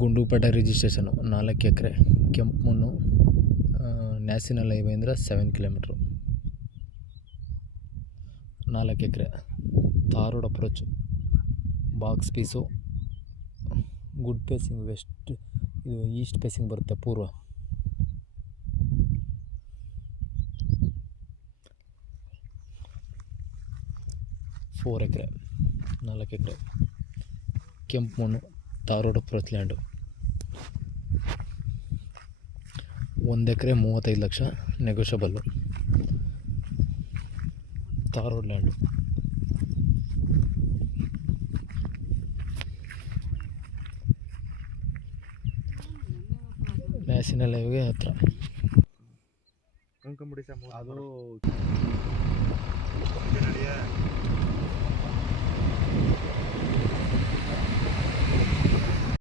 Gundlupet registration ನಾಲ್ಕು ಎಕರೆ ಕೆಂಪು ಮಣ್ಣು ನ್ಯಾಷನಲ್ ಹೈವೇಯಿಂದ ಸೆವೆನ್ ಕಿಲೋಮೀಟ್ರು ನಾಲ್ಕು acre tar approach box piece good facing west ಇದು ಈಸ್ಟ್ ಪೇಸಿಂಗ್ ಬರುತ್ತೆ ಪೂರ್ವ. ಫೋರ್ ಎಕರೆ ನಾಲ್ಕು ಎಕರೆ ಕೆಂಪು ಮಣ್ಣು ತಾರ್ ಅಪ್ರೋಚ್ ಲ್ಯಾಂಡು ಒಂದು ಎಕರೆ ಮೂವತ್ತೈದು lakh negotiable tar road road land national ಹೈವೇಗೆ ಹತ್ರ. ಅದು